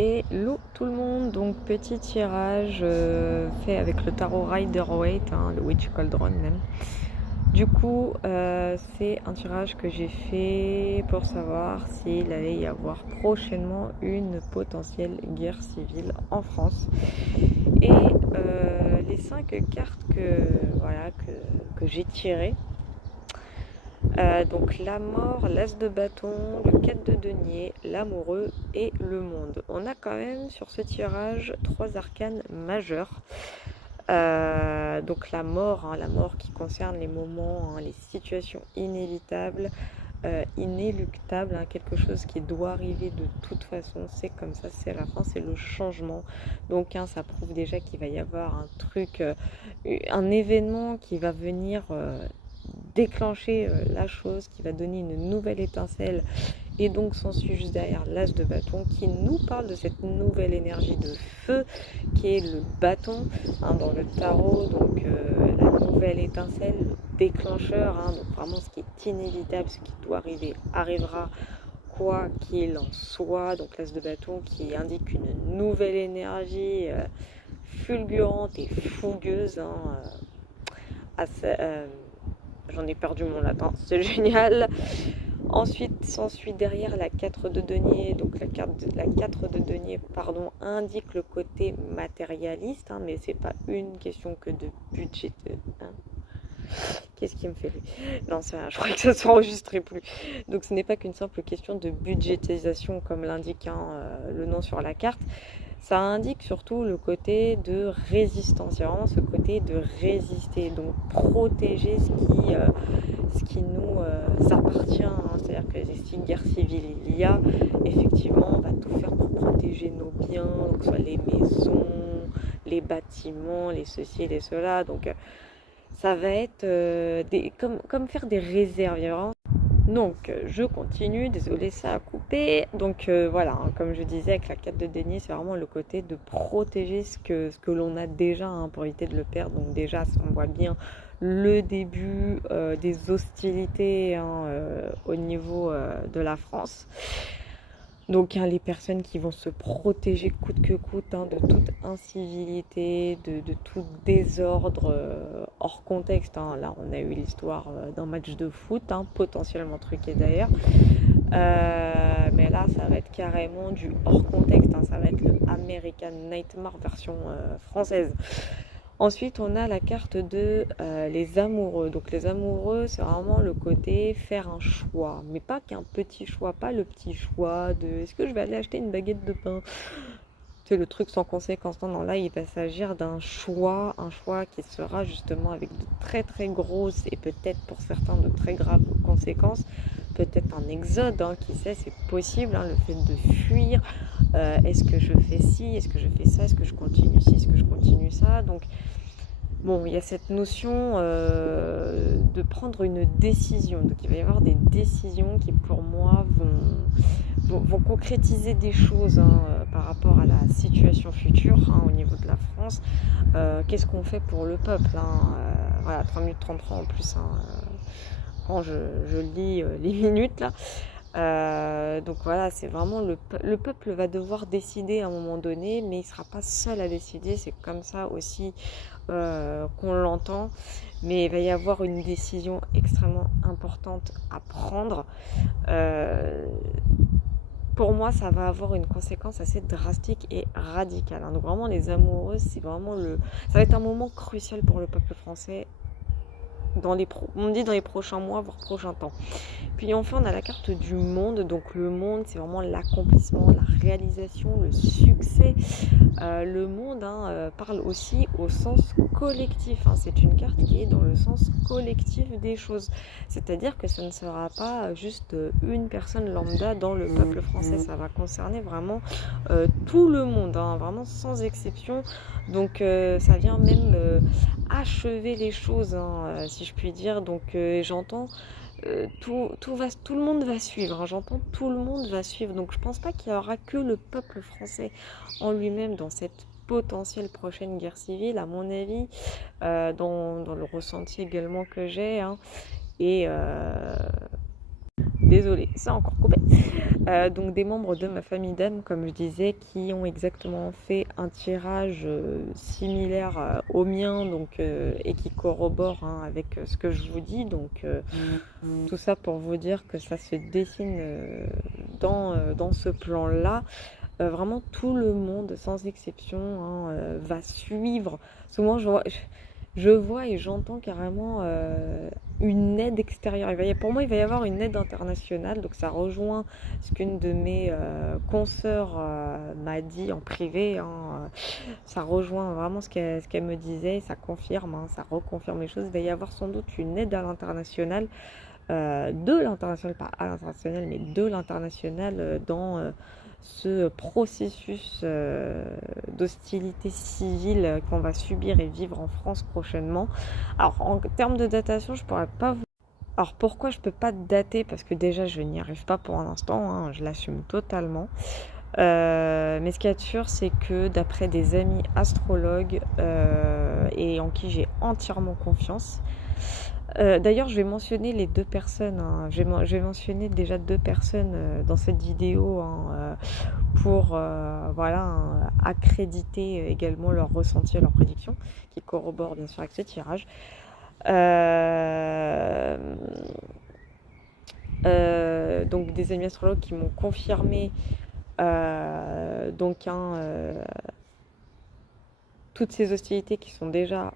Hello tout le monde, donc petit tirage fait avec le tarot Rider-Waite, le Witch Cauldron même. Du coup, c'est un tirage que j'ai fait pour savoir s'il allait y avoir prochainement une potentielle guerre civile en France. Et les 5 cartes que j'ai tirées, donc la mort, l'as de bâton, le 4 de denier, l'amoureux et le monde. On a quand même sur ce tirage 3 arcanes majeurs. Donc la mort qui concerne les moments, les situations inévitables, inéluctables, quelque chose qui doit arriver de toute façon, c'est comme ça, c'est la fin, c'est le changement. Donc ça prouve déjà qu'il va y avoir un truc, un événement qui va venir déclencher la chose, qui va donner une nouvelle étincelle, et donc s'ensuit juste derrière l'as de bâton qui nous parle de cette nouvelle énergie de feu qui est le bâton dans le tarot, donc la nouvelle étincelle, le déclencheur, donc vraiment ce qui est inévitable, ce qui doit arriver arrivera quoi qu'il en soit. Donc l'as de bâton qui indique une nouvelle énergie fulgurante et fougueuse, j'en ai perdu mon latin, c'est génial. Ensuite s'ensuit derrière la 4 de denier, donc la 4 de denier indique le côté matérialiste, mais c'est pas une question que de budget. Qu'est-ce qui me fait Non, je crois que ça s'enregistrait plus. Donc ce n'est pas qu'une simple question de budgétisation comme l'indique le nom sur la carte. Ça indique surtout le côté de résistance, c'est vraiment ce côté de résister, donc protéger ce qui nous appartient. C'est-à-dire que si une guerre civile il y a, effectivement, on va tout faire pour protéger nos biens, donc soit les maisons, les bâtiments, les ceci et les cela. Donc ça va être comme faire des réserves. Donc je continue, désolé ça a coupé. Donc voilà, comme je disais avec la 4 de denier, c'est vraiment le côté de protéger ce que l'on a déjà pour éviter de le perdre. Donc déjà on voit bien le début des hostilités au niveau de la France. Donc les personnes qui vont se protéger coûte que coûte de toute incivilité, de tout désordre hors contexte. Là on a eu l'histoire d'un match de foot, potentiellement truqué d'ailleurs. Mais là ça va être carrément du hors contexte, ça va être le American Nightmare version française. Ensuite, on a la carte de les amoureux. Donc les amoureux, c'est vraiment le côté faire un choix. Mais pas qu'un petit choix, pas le petit choix de est-ce que je vais aller acheter une baguette de pain. C'est le truc sans conséquence. Non, là, il va s'agir d'un choix. Un choix qui sera justement avec de très très grosses et peut-être pour certains de très graves conséquences. Peut-être un exode, qui sait, c'est possible, le fait de fuir. Est-ce que je fais ci, est-ce que je fais ça, est-ce que je continue ci, est-ce que je continue ça. Donc bon, il y a cette notion de prendre une décision. Donc il va y avoir des décisions qui pour moi vont concrétiser des choses par rapport à la situation future au niveau de la France. Qu'est-ce qu'on fait pour le peuple voilà, 3 minutes 33 en plus. Quand je lis les minutes là. Donc voilà, c'est vraiment le peuple va devoir décider à un moment donné, mais il ne sera pas seul à décider. C'est comme ça aussi qu'on l'entend. Mais il va y avoir une décision extrêmement importante à prendre. Pour moi, ça va avoir une conséquence assez drastique et radicale. Donc vraiment, les amoureux, c'est vraiment ça va être un moment crucial pour le peuple français. On me dit dans les prochains mois, voire prochains temps. Puis enfin, on a la carte du monde. Donc le monde, c'est vraiment l'accomplissement, la réalisation, le succès. Le monde parle aussi au sens collectif. C'est une carte qui est dans le sens collectif des choses. C'est-à-dire que ça ne sera pas juste une personne lambda dans le peuple français. Ça va concerner vraiment tout le monde, vraiment sans exception. Donc ça vient même achever les choses, si je puis dire. Donc j'entends tout le monde va suivre. J'entends tout le monde va suivre. Donc je pense pas qu'il y aura que le peuple français en lui-même dans cette potentielle prochaine guerre civile, à mon avis, dans le ressenti également que j'ai. Et désolée, c'est encore coupé. Donc des membres de ma famille d'âme, comme je disais, qui ont exactement fait un tirage similaire au mien, donc, et qui corrobore hein, avec ce que je vous dis. Donc tout ça pour vous dire que ça se dessine dans ce plan-là. Vraiment tout le monde, sans exception, hein, va suivre. Souvent, je vois et j'entends carrément une aide extérieure. Pour moi, il va y avoir une aide internationale. Donc ça rejoint ce qu'une de mes consoeurs m'a dit en privé. Hein. Ça rejoint vraiment ce qu'elle me disait. Ça confirme, hein, ça reconfirme les choses. Il va y avoir sans doute une aide à l'international. De l'international, pas à l'international, mais de l'international dans ce processus d'hostilité civile qu'on va subir et vivre en France prochainement. Alors en termes de datation, je pourrais pas vous... Alors pourquoi je peux pas dater? Parce que déjà je n'y arrive pas pour l'instant, hein, je l'assume totalement. Mais ce qu'il y a de sûr, c'est que d'après des amis astrologues et en qui j'ai entièrement confiance, d'ailleurs, je vais mentionner les deux personnes. Hein. Je vais mentionner déjà deux personnes dans cette vidéo hein, pour voilà, hein, accréditer également leur ressenti et leurs prédictions, qui corroborent bien sûr avec ce tirage. Donc des amis astrologues qui m'ont confirmé donc toutes ces hostilités qui sont déjà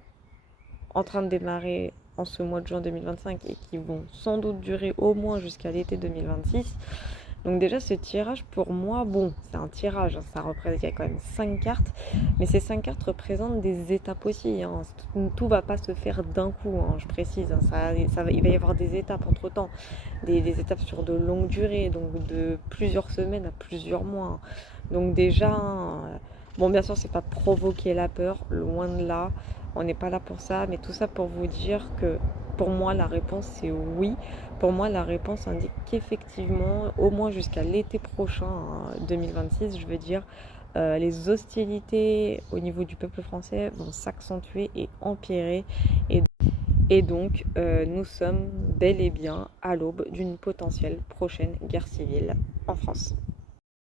en train de démarrer en ce mois de juin 2025 et qui vont sans doute durer au moins jusqu'à l'été 2026. Donc déjà ce tirage pour moi, bon, c'est un tirage, hein, ça représente, il y a quand même 5 cartes, mais ces 5 cartes représentent des étapes aussi, hein. Tout va pas se faire d'un coup, hein, je précise, hein, il va y avoir des étapes entre temps, des étapes sur de longue durée, donc de plusieurs semaines à plusieurs mois. Donc déjà, bon bien sûr c'est pas provoquer la peur, loin de là, on n'est pas là pour ça, mais tout ça pour vous dire que pour moi la réponse c'est oui. Pour moi la réponse indique qu'effectivement, au moins jusqu'à l'été prochain, hein, 2026, je veux dire, les hostilités au niveau du peuple français vont s'accentuer et empirer. Et donc, nous sommes bel et bien à l'aube d'une potentielle prochaine guerre civile en France.